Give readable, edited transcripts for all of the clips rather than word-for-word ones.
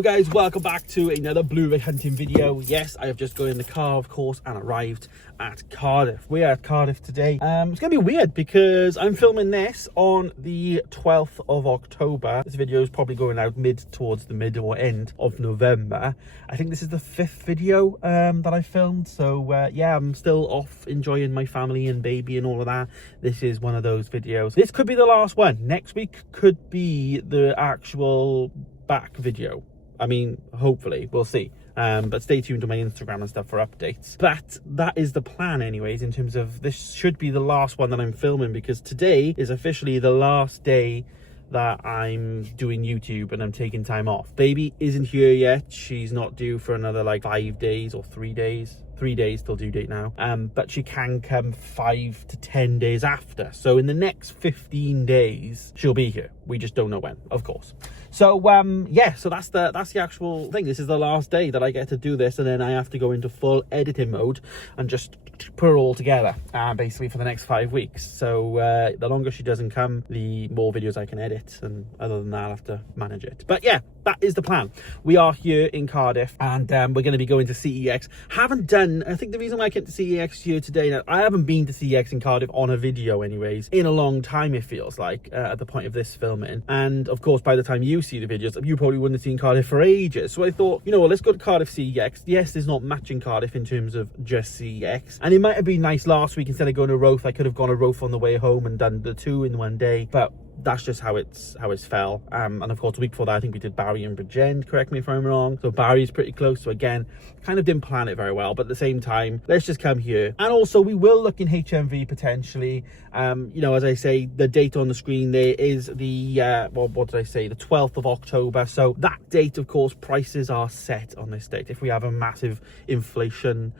Hello guys, welcome back to another Blu-ray hunting video. Yes, I have just got in the car, of course, and arrived at Cardiff. We are at Cardiff today. It's gonna be weird because I'm filming this on the 12th of October. This video is probably going out towards the mid or end of November. I think this is the 5th video that I filmed. So yeah, I'm still off enjoying my family and baby and all of that. This is one of those videos. This could be the last one. Next week could be the actual back video. I mean, hopefully, we'll see. But stay tuned to my Instagram and stuff for updates. But that is the plan anyways, in terms of this should be the last one that I'm filming, because today is officially the last day that I'm doing YouTube and I'm taking time off. Baby isn't here yet. She's not due for another like 5 days or 3 days. 3 days till due date now, but she can come 5 to 10 days after. So in the next 15 days she'll be here. We just don't know when, of course. So yeah, so that's the actual thing. This is the last day that I get to do this, and then I have to go into full editing mode and just put it all together basically for the next 5 weeks. So the longer she doesn't come, the more videos I can edit, and other than that I'll have to manage it. But yeah, that is the plan. We are here in Cardiff, and we're going to be going to CEX. Haven't done, I think the reason why I came to CEX here today, now I haven't been to CEX in Cardiff on a video anyways in a long time, it feels like, at the point of this filming. And of course by the time you see the videos, you probably wouldn't have seen Cardiff for ages. So I thought, you know what, let's go to Cardiff CEX. Yes, there's not much in Cardiff in terms of just CEX, and it might have been nice last week, instead of going to Roath I could have gone to Roath on the way home and done the two in one day, but that's just how it's fell. And of course the week before that I think we did Barry and Bridgend, correct me if I'm wrong. So Barry's pretty close, so again, kind of didn't plan it very well, but at the same time, let's just come here. And also we will look in HMV potentially. You know, as I say, the date on the screen there is the well, what did I say, the 12th of October. So that date, of course, prices are set on this date. If we have a massive inflation,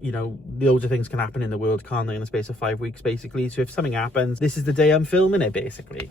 you know, loads of things can happen in the world, can't they, in the space of 5 weeks basically. So if something happens, this is the day I'm filming it basically.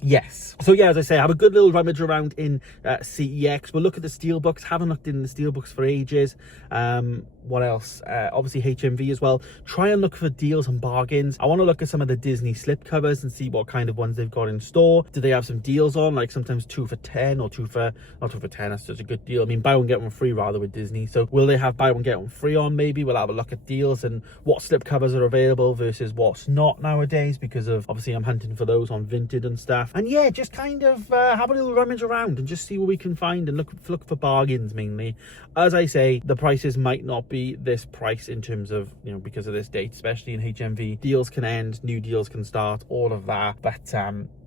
Yes, so yeah, as I say, have a good little rummage around in CEX. We'll look at the steelbooks. Haven't looked in the steelbooks for ages. What else? Obviously HMV as well. Try and look for deals and bargains. I want to look at some of the Disney slipcovers and see what kind of ones they've got in store. Do they have some deals on, like sometimes 2 for 10 or 2 for, not 2 for 10, that's such a good deal. I mean, buy one get one free rather with Disney. So will they have buy one get one free on? Maybe we'll have a look at deals and what slipcovers are available versus what's not nowadays, because of obviously I'm hunting for those on Vinted and stuff. And yeah, just kind of have a little rummage around and just see what we can find and look for bargains mainly. As I say, the prices might not be this price in terms of, you know, because of this date, especially in HMV. Deals can end, new deals can start, all of that. But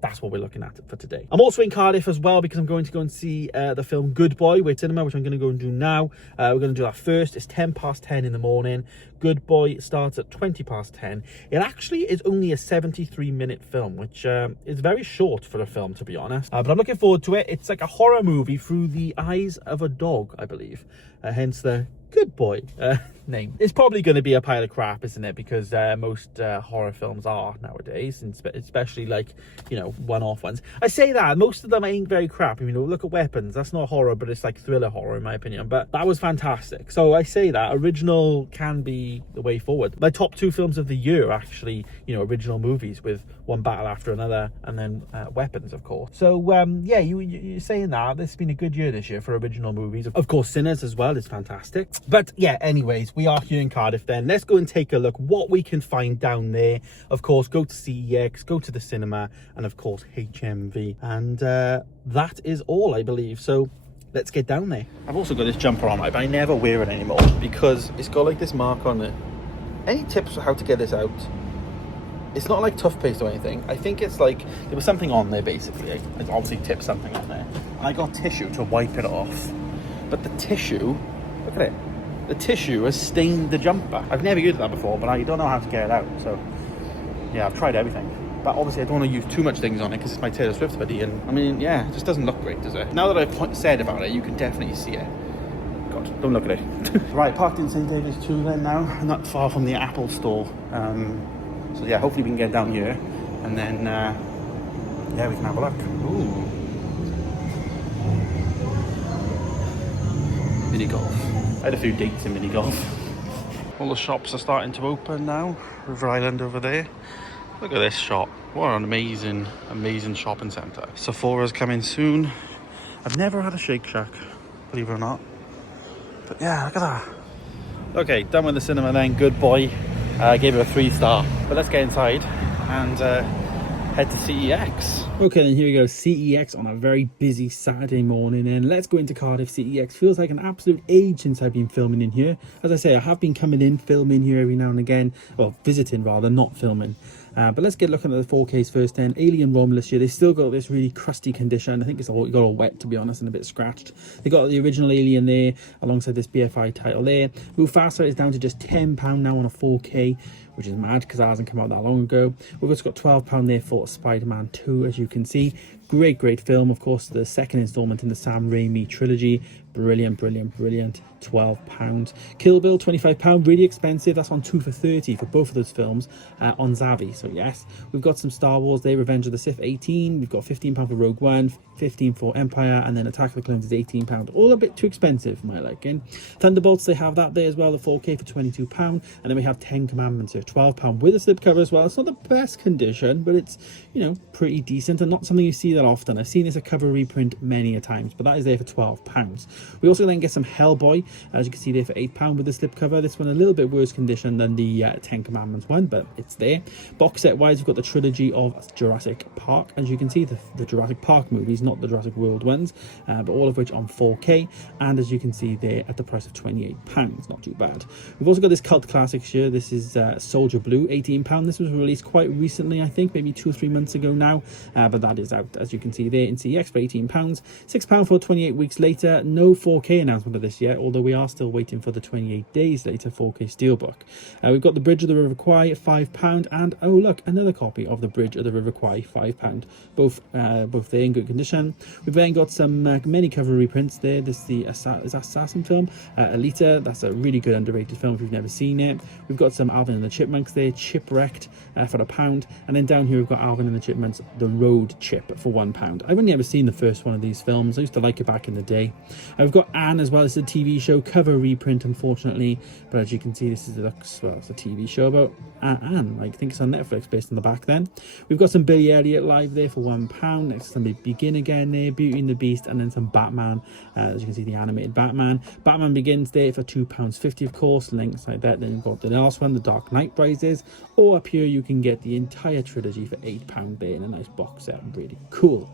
that's what we're looking at for today. I'm also in Cardiff as well because I'm going to go and see the film Good Boy with cinema, which I'm going to go and do now. We're going to do that first. It's 10:10 in the morning. Good Boy starts at 20:10. It actually is only a 73-minute film, which is very short for a film, to be honest. But I'm looking forward to it. It's like a horror movie through the eyes of a dog, I believe. Hence the Good Boy name. It's probably going to be a pile of crap, isn't it? Because most horror films are nowadays, and especially like, you know, one-off ones. I say that most of them ain't very crap. I mean, look at Weapons. That's not horror, but it's like thriller horror in my opinion. But that was fantastic. So I say that original can be the way forward. My top 2 films of the year, actually, you know, original movies, with one battle after another, and then Weapons, of course. So yeah, you're saying that it's been a good year this year for original movies. Of course, Sinners as well is fantastic. But yeah, anyways, we are here in Cardiff then. Let's go and take a look what we can find down there. Of course, go to CEX, go to the cinema, and of course HMV. And that is all, I believe. So let's get down there. I've also got this jumper on, but I never wear it anymore because it's got like this mark on it. Any tips for how to get this out? It's not like tough paste or anything. I think it's like there was something on there basically. I obviously tipped something on there. I got tissue to wipe it off, but the tissue, look at it, the tissue has stained the jumper. I've never used that before, but I don't know how to get it out. So yeah, I've tried everything, but obviously I don't want to use too much things on it because it's my Taylor Swift hoodie, and I mean, yeah, it just doesn't look great, does it? Now that I've said about it, you can definitely see it. God, don't look at it. Right, parked in St David's 2 then now, not far from the Apple store. So yeah, hopefully we can get down here, and then yeah, we can have a look. Ooh, mini golf. I had a few dates in mini golf. All the shops are starting to open now. River Island over there. Look at this shop. What an amazing shopping centre. Sephora's coming soon. I've never had a Shake Shack, believe it or not. But yeah, look at that. Okay, done with the cinema then, good boy. Gave it a 3-star. But let's get inside and head to CEX. Okay, then here we go, CEX on a very busy Saturday morning, and let's go into Cardiff CEX. Feels like an absolute age since I've been filming in here. As I say, I have been coming in, filming here every now and again, well, visiting rather, not filming. But let's get looking at the 4Ks first then. Alien Romulus here, they still got this really crusty condition. I think it's all got all wet, to be honest, and a bit scratched. They got the original Alien there, alongside this BFI title there. Mufasa is down to just £10 now on a 4K, which is mad because that hasn't come out that long ago. We've also got £12 there for Spider-Man 2, as you can see. Great film, of course, the second installment in the Sam Raimi trilogy. Brilliant, £12. Kill Bill, £25, really expensive. That's on 2 for £30 for both of those films on Zavi. So yes, we've got some Star Wars there, Revenge of the Sith, 18. We've got £15 for Rogue One, 15 for Empire, and then Attack of the Clones is £18. All a bit too expensive for my liking. Thunderbolts, they have that there as well, the 4K for £22. And then we have 10 Commandments here, £12 with a slipcover as well. It's not the best condition, but it's, you know, pretty decent and not something you see that often. I've seen this a cover reprint many a times, but that is there for £12. We also then get some Hellboy, as you can see there, for £8 with the slipcover. This one a little bit worse condition than the 10 Commandments one, but it's there. Box set wise, we've got the trilogy of Jurassic Park, as you can see, the Jurassic Park movies, not the Jurassic World ones, but all of which on 4K, and as you can see there at the price of £28, not too bad. We've also got this cult classic here. This is Soldier Blue, £18. This was released quite recently, I think, maybe 2 or 3 months ago now, but that is out, as you can see there, in CEX for £18. £6 for 28 weeks later. No 4K announcement of this yet, although we are still waiting for the 28 days later 4K Steelbook. We've got the Bridge of the River Kwai, £5, and oh look, another copy of the Bridge of the River Kwai, £5. Both there in good condition. We've then got some many cover reprints there. This is the Assassin film, Alita. That's a really good underrated film if you've never seen it. We've got some Alvin and the Chipmunks there, Chipwrecked, for £1, and then down here we've got Alvin and the Chipmunks, The Road Chip, for £1. I've only ever seen the first one of these films. I used to like it back in the day. We've got Anne as well. It's a TV show cover reprint, unfortunately, but as you can see, this is well, it's a TV show about Anne. I think it's on Netflix based on the back then. We've got some Billy Elliot live there for £1. Next to some Begin Again there, Beauty and the Beast, and then some Batman. As you can see, the animated Batman. Batman Begins there for £2.50, of course, links like that. Then you've got the last one, The Dark Knight Rises, or up here you can get the entire trilogy for £8 there in a nice box set. Really cool.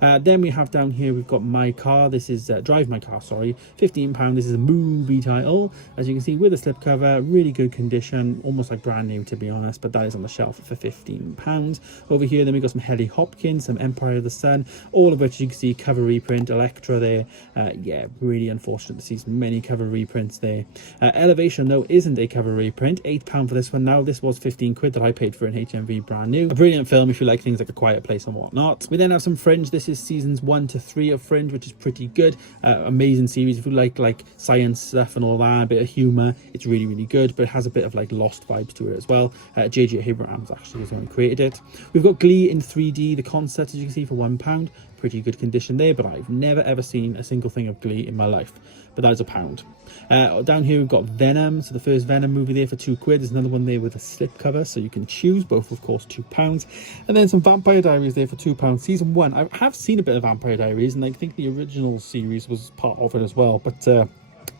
Then we have down here, we've got My Car. This is Drive My Car, sorry, £15. This is a movie title, as you can see, with a slipcover, really good condition, almost like brand new, to be honest, but that is on the shelf for £15. Over here then we got some Helly Hopkins, some Empire of the Sun, all of which you can see cover reprint. Elektra there, yeah, really unfortunate to see many cover reprints there. Elevation though isn't a cover reprint, £8 for this one. Now this was 15 quid that I paid for an HMV brand new. A brilliant film if you like things like A Quiet Place and whatnot. We then have some Fringe. This is seasons 1 to 3 of Fringe, which is pretty good. Amazing series if you like science stuff and all that, a bit of humor. It's really good, but it has a bit of like Lost vibes to it as well. J.J. Abrams actually is the one who created it. We've got Glee in 3D, the concert, as you can see, for £1. Pretty good condition there, but I've never ever seen a single thing of Glee in my life, but that is £1. Down here we've got Venom, so the first Venom movie there for £2. There's another one there with a slipcover, so you can choose, both of course £2. And then some Vampire Diaries there for £2. Season 1, I have seen a bit of Vampire Diaries, and I think the original series was part of it as well, but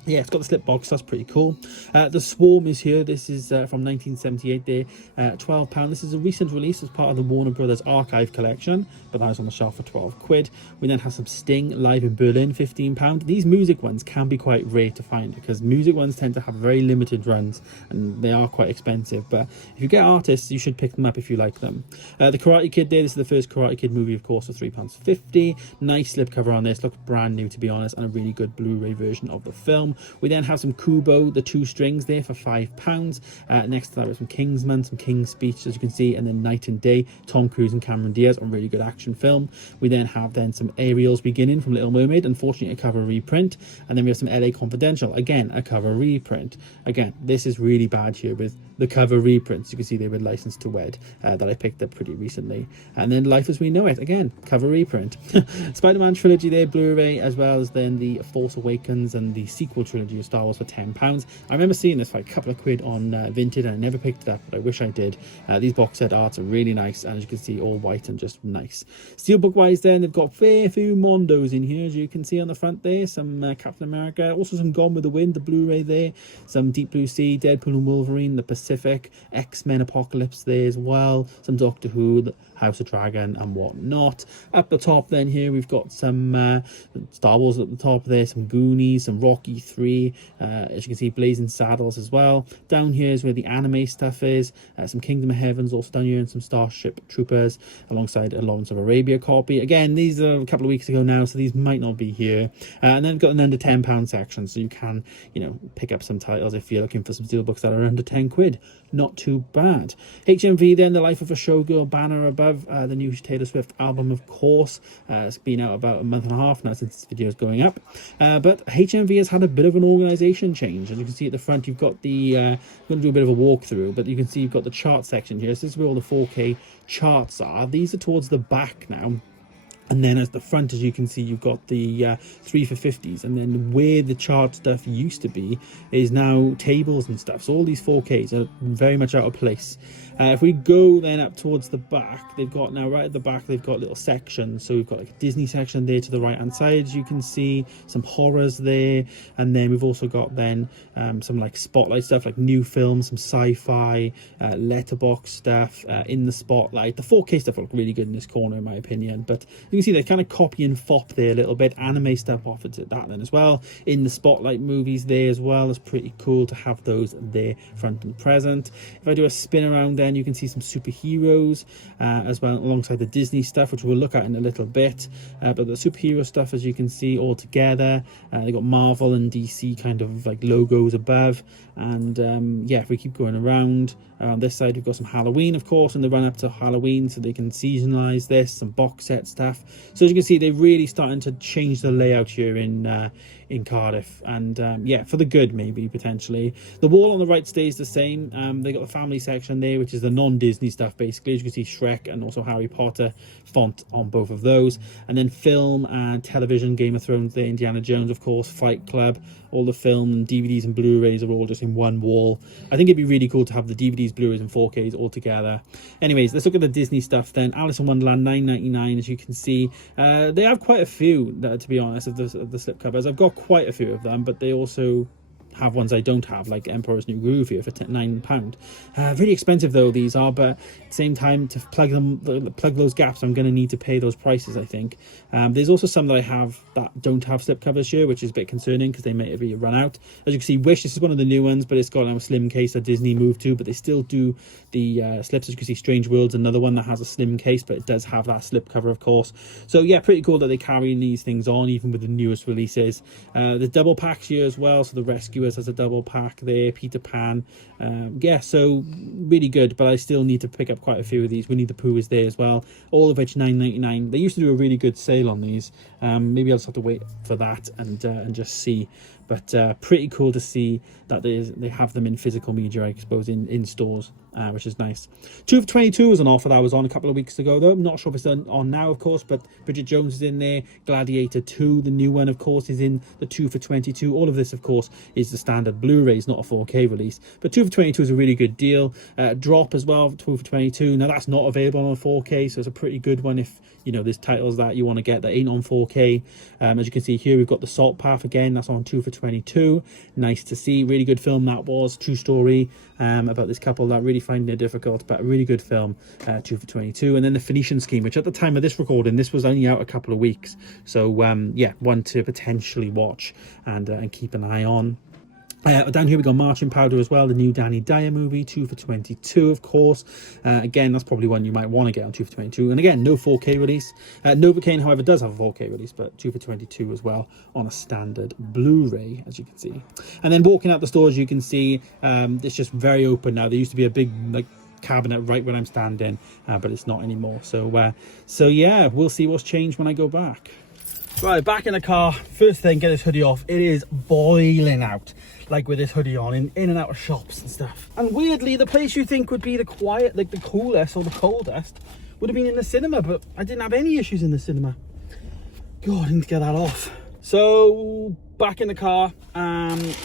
yeah, it's got the slip box, that's pretty cool. The Swarm is here. This is from 1978 there, £12. This is a recent release as part of the Warner Brothers Archive collection, but that is on the shelf for £12. We then have some Sting live in Berlin, £15. These music ones can be quite rare to find because music ones tend to have very limited runs and they are quite expensive, but if you get artists you should pick them up if you like them. The Karate Kid there, this is the first Karate Kid movie, of course, for £3.50. Nice slipcover on this, looks brand new to be honest, and a really good Blu-ray version of the film. We then have some Kubo, the 2 strings there for £5. Next to that was some Kingsman, some King's Speech, as you can see, and then Night and Day, Tom Cruise and Cameron Diaz, a really good action film. We then have some Ariel's Beginning from Little Mermaid, unfortunately a cover reprint, and then we have some LA Confidential, again a cover reprint. Again, this is really bad here with the cover reprints. You can see they were Licensed to Wed that I picked up pretty recently, and then Life as We Know It, again cover reprint. Spider-Man trilogy there, Blu-ray, as well as then the Force Awakens and the sequel trilogy of Star Wars for £10. I remember seeing this for a couple of quid on Vinted, and I never picked it up, but I wish I did. These box set arts are really nice, and as you can see, all white and just nice. Steelbook wise then, they've got fair few Mondos in here, as you can see on the front there. Some Captain America, also some Gone with the Wind, the Blu-ray there, some Deep Blue Sea, Deadpool and Wolverine, the Pacific, X-Men Apocalypse there as well, some Doctor Who, the House of Dragon and whatnot. Up the top then here we've got some Star Wars at the top there, some Goonies, some Rocky 3, as you can see Blazing Saddles as well. Down here is where the anime stuff is, some Kingdom of Heavens also down here, and some Starship Troopers alongside a Lawrence of Arabia copy. Again, these are a couple of weeks ago now, so these might not be here. And then we've got an under £10 section, so you can, you know, pick up some titles if you're looking for some steelbooks that are under 10 quid. Not too bad. HMV then, The Life of a Showgirl banner above, the new Taylor Swift album, of course. It's been out about a month and a half now since this video is going up. But HMV has had a bit of an organisation change. As you can see at the front, you've got the, I'm going to do a bit of a walkthrough, but you can see you've got the chart section here. So this is where all the 4K charts are. These are towards the back now. And then at the front, as you can see, you've got the 3 for 50s. And then where the chart stuff used to be is now tables and stuff. So all these 4Ks are very much out of place. If we go then up towards the back, they've got now right at the back, they've got little sections. So we've got like a Disney section there to the right hand side, as you can see, some horrors there. And then we've also got then some like spotlight stuff, like new films, some sci-fi, letterbox stuff in the spotlight. The 4K stuff look really good in this corner, in my opinion. But you can see they kind of copy and fop there a little bit. Anime stuff offered to that then as well. In the spotlight movies there as well. It's pretty cool to have those there front and present. If I do a spin around then, you can see some superheroes as well alongside the Disney stuff, which we'll look at in a little bit. But the superhero stuff, as you can see, all together. They got Marvel and DC kind of like logos above. And yeah, if we keep going around, on this side we've got some Halloween, of course, in the run up to Halloween, so they can seasonalize this, some box set stuff. So as you can see, they're really starting to change the layout here in Cardiff, and yeah, for the good, maybe potentially. The wall on the right stays the same. They got the family section there, which is the non-Disney stuff basically. As you can see, Shrek and also Harry Potter font on both of those. And then film and television, Game of Thrones there, Indiana Jones, of course, Fight Club, all the film and DVDs and Blu-rays are all just in one wall. I think it'd be really cool to have the DVDs, Blu-rays and 4Ks all together. Anyways, let's look at the Disney stuff then. Alice in Wonderland, $9.99, as you can see. They have quite a few, to be honest, of the slipcovers. I've got quite a few of them, but they also have ones I don't have, like Emperor's New Groove here for £9. Really expensive though these are, but at the same time, to plug those gaps, I'm going to need to pay those prices, I think. There's also some that I have that don't have slipcovers here, which is a bit concerning because they may be run out. As you can see, Wish, this is one of the new ones, but it's got a slim case that Disney moved to, but they still do the slips. As you can see, Strange World's another one that has a slim case, but it does have that slipcover, of course. So yeah, pretty cool that they carry these things on, even with the newest releases. The double packs here as well, so the Rescuers has a double pack there, Peter Pan. Yeah, so really good, but I still need to pick up quite a few of these. Winnie the Pooh is there as well, all of which $9.99. They used to do a really good sale on these. Maybe I'll just have to wait for that and just see. But pretty cool to see that they have them in physical media, I suppose, in stores, which is nice. 2 for 22 was an offer that was on a couple of weeks ago, though. I'm not sure if it's on now, of course, but Bridget Jones is in there. Gladiator 2, the new one, of course, is in the 2 for 22. All of this, of course, is the standard Blu-ray. It's not a 4K release. But 2 for 22 is a really good deal. Drop as well, 2 for 22. Now, that's not available on 4K, so it's a pretty good one if, you know, there's titles that you want to get that ain't on 4K. As you can see here, we've got The Salt Path again. That's on 2 for 22. Nice to see. Really good film that was. True story about this couple that really finding it difficult, but a really good film. 2 for 22. And then The Phoenician Scheme, which at the time of this recording, this was only out a couple of weeks. So yeah, one to potentially watch and keep an eye on. Down here we got Marching Powder as well, the new Danny Dyer movie, 2 for 22, of course. Again, that's probably one you might want to get on 2 for 22. And again, no 4K release. Novocaine, however, does have a 4K release, but 2 for 22 as well on a standard Blu-ray, as you can see. And then walking out the stores, you can see it's just very open now. There used to be a big cabinet right when I'm standing, but it's not anymore. So yeah, we'll see what's changed when I go back. Right, back in the car. First thing, get this hoodie off. It is boiling out, like with this hoodie on, in and out of shops and stuff. And weirdly, the place you think would be the quiet, like the coolest or the coldest, would have been in the cinema, but I didn't have any issues in the cinema. God, I need to get that off. So back in the car.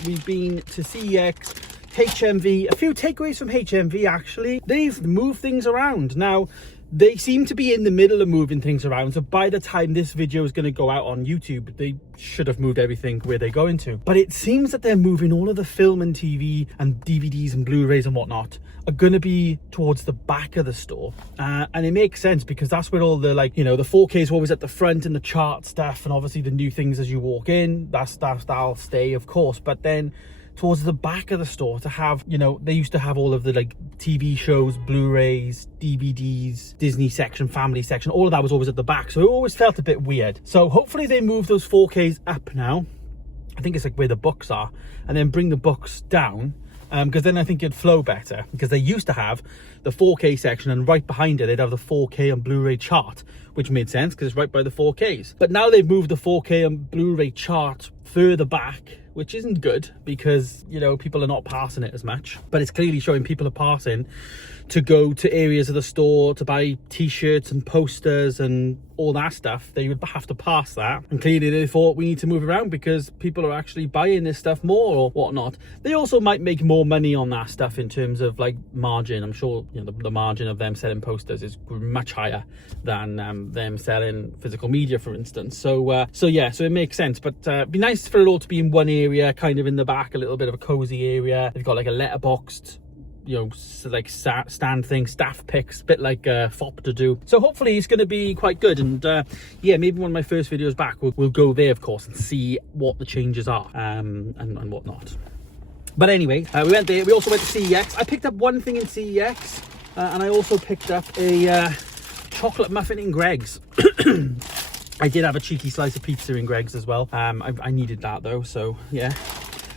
We've been to CEX, HMV, a few takeaways from HMV actually. They've moved things around. Now, they seem to be in the middle of moving things around, so by the time this video is going to go out on YouTube, they should have moved everything where they're going to. But it seems that they're moving all of the film and TV and DVDs and Blu-rays and whatnot are going to be towards the back of the store. And it makes sense because that's where all the, like, you know, the 4K is always at the front and the chart stuff, and obviously the new things as you walk in, that'll stay, of course. But then towards the back of the store to have, you know, they used to have all of the like TV shows, Blu-rays, DVDs, Disney section, family section, all of that was always at the back, so it always felt a bit weird. So hopefully they move those 4Ks up now. I think it's like where the books are, and then bring the books down, because then I think it'd flow better, because they used to have the 4K section and right behind it they'd have the 4K and Blu-ray chart, which made sense because it's right by the 4Ks. But now they've moved the 4K and Blu-ray chart further back, which isn't good because, you know, people are not passing it as much, but it's clearly showing people are passing to go to areas of the store to buy t-shirts and posters and all that stuff. They would have to pass that, and clearly they thought we need to move around because people are actually buying this stuff more or whatnot. They also might make more money on that stuff in terms of like margin. I'm sure, you know, the margin of them selling posters is much higher than them selling physical media, for instance. So yeah, so it makes sense. But it'd be nice for it all to be in one area, kind of in the back, a little bit of a cozy area. They've got like a letterboxed, you know, like stand thing, staff picks, a bit like FOP to do. So hopefully it's going to be quite good. And yeah, maybe one of my first videos back, we'll go there, of course, and see what the changes are and whatnot. But anyway, we went there. We also went to CEX. I picked up one thing in CEX, and I also picked up a chocolate muffin in Greggs. I did have a cheeky slice of pizza in Greggs as well. I needed that though, so yeah.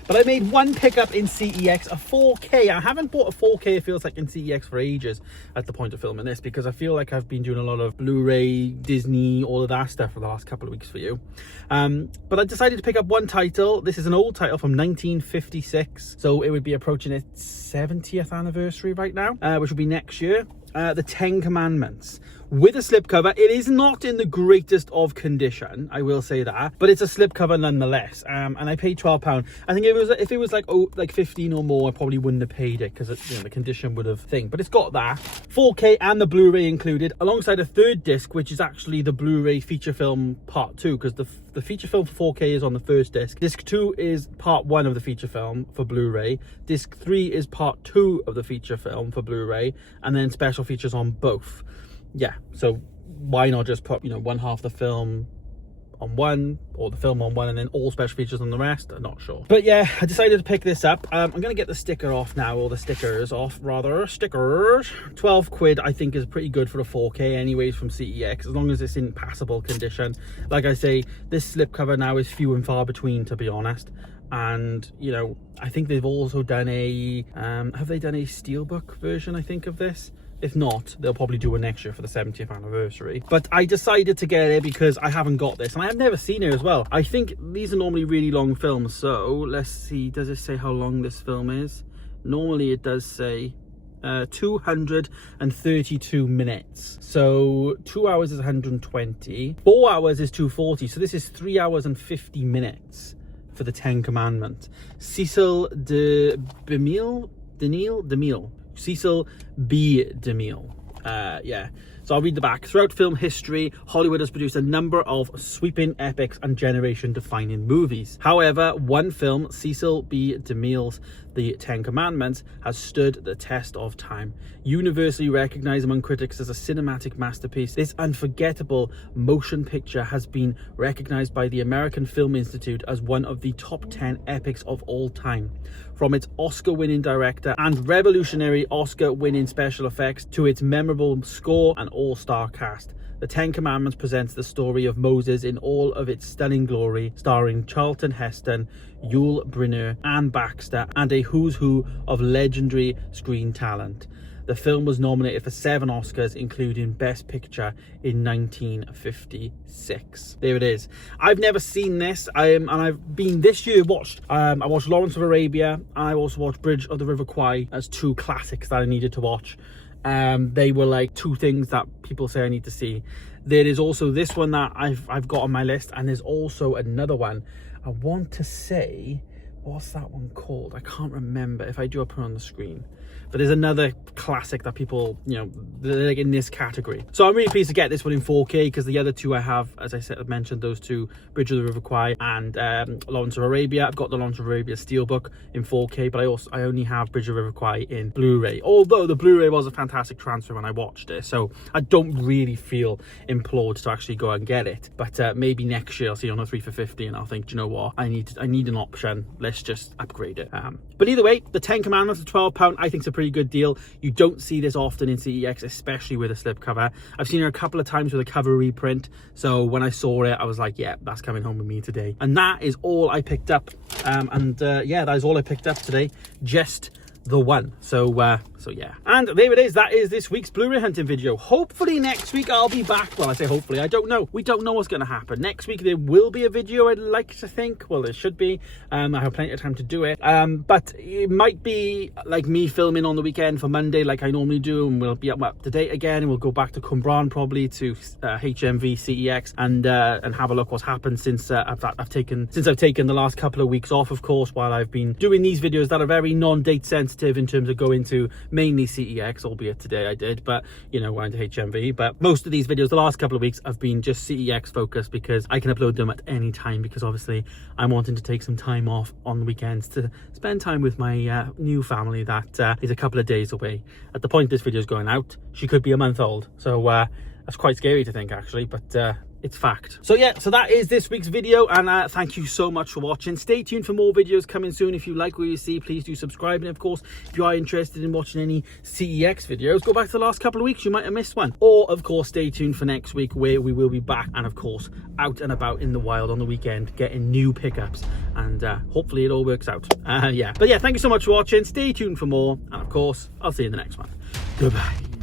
But I made one pickup in CEX, a 4K. I haven't bought a 4K, it feels like, in CEX for ages at the point of filming this, because I feel like I've been doing a lot of Blu-ray, Disney, all of that stuff for the last couple of weeks for you. But I decided to pick up one title. This is an old title from 1956, so it would be approaching its 70th anniversary right now, which will be next year. The 10 Commandments. With a slipcover. It is not in the greatest of condition, I will say that, but it's a slipcover nonetheless. And I paid £12. I think if it was like 15 or more, I probably wouldn't have paid it because, you know, the condition would have thing. But it's got that 4K and the Blu-ray included, alongside a third disc, which is actually the Blu-ray feature film part 2, because the feature film for 4K is on the first disc. Disc 2 is part 1 of the feature film for Blu-ray. Disc 3 is part 2 of the feature film for Blu-ray, and then special features on both. Yeah, so why not just put, you know, one half the film on one, or the film on one, and then all special features on the rest? I'm not sure. But yeah, I decided to pick this up. I'm going to get the sticker off now, or the stickers off, rather. Stickers. 12 quid, I think, is pretty good for a 4K anyways from CEX, as long as it's in passable condition. Like I say, this slipcover now is few and far between, to be honest. And, you know, I think they've also done a, have they done a steelbook version, I think, of this? If not, they'll probably do one next year for the 70th anniversary. But I decided to get it because I haven't got this, and I have never seen it as well. I think these are normally really long films, so let's see, does it say how long this film is? Normally it does say 232 minutes. So 2 hours is 120, 4 hours is 240, so this is 3 hours and 50 minutes for the 10 Commandments. Cecil DeMille. Cecil B. DeMille. Yeah. So I'll read the back. Throughout film history, Hollywood has produced a number of sweeping epics and generation-defining movies. However, one film, Cecil B. DeMille's The 10 Commandments, has stood the test of time. Universally recognized among critics as a cinematic masterpiece, this unforgettable motion picture has been recognized by the American Film Institute as one of the top 10 epics of all time. From its Oscar-winning director and revolutionary Oscar-winning special effects to its memorable score and all-star cast, The 10 Commandments presents the story of Moses in all of its stunning glory, starring Charlton Heston, Yul Brynner, Anne Baxter, and a who's who of legendary screen talent. The film was nominated for 7 Oscars, including Best Picture in 1956. There it is. I've never seen this, and I've been this year watched. I watched Lawrence of Arabia, and I also watched Bridge of the River Kwai as 2 classics that I needed to watch. They were like 2 things that people say I need to see. There is also this one that I've got on my list, and there's also another one. I want to say, what's that one called? I can't remember. If I do, I'll put it on the screen. But there's another classic that people, you know, they're like in this category. So I'm really pleased to get this one in 4K, because the other two I have, as I said, I've mentioned those two, Bridge of the River Kwai and Lawrence of Arabia. I've got the Lawrence of Arabia Steelbook in 4K, but I only have Bridge of the River Kwai in Blu-ray. Although the Blu-ray was a fantastic transfer when I watched it, so I don't really feel implored to actually go and get it. But maybe next year I'll see it on a 3 for 50 and I'll think, do you know what? I need an option. Let's just upgrade it. But either way, the 10 Commandments of £12, I think it's a pretty good deal. You don't see this often in CEX, especially with a slipcover. I've seen it a couple of times with a cover reprint, so when I saw it I was like, yeah, that's coming home with me today. And that is all I picked up. Yeah, that is all I picked up today, just the one. So yeah, and there it is. That is this week's Blu-ray hunting video. Hopefully next week I'll be back. Well, I say hopefully, I don't know. We don't know what's going to happen next week. There will be a video, I'd like to think. Well, there should be. I have plenty of time to do it, but it might be like me filming on the weekend for Monday like I normally do, and we'll be up to date again, and we'll go back to Cwmbran probably, to HMV CEX, and have a look what's happened since I've taken the last couple of weeks off, of course, while I've been doing these videos that are very non-date sensitive in terms of going to mainly CEX, albeit today I did, but you know, went to HMV. But most of these videos the last couple of weeks have been just CEX focused, because I can upload them at any time, because obviously I'm wanting to take some time off on the weekends to spend time with my new family that is a couple of days away. At the point this video is going out, she could be a month old, so that's quite scary to think, actually, but it's fact. So yeah, so that is this week's video, and thank you so much for watching. Stay tuned for more videos coming soon. If you like what you see, please do subscribe, and of course, if you are interested in watching any CEX videos, go back to the last couple of weeks, you might have missed one. Or of course, stay tuned for next week, where we will be back, and of course out and about in the wild on the weekend, getting new pickups, and hopefully it all works out. Yeah, but yeah, thank you so much for watching. Stay tuned for more, and of course I'll see you in the next one. Goodbye.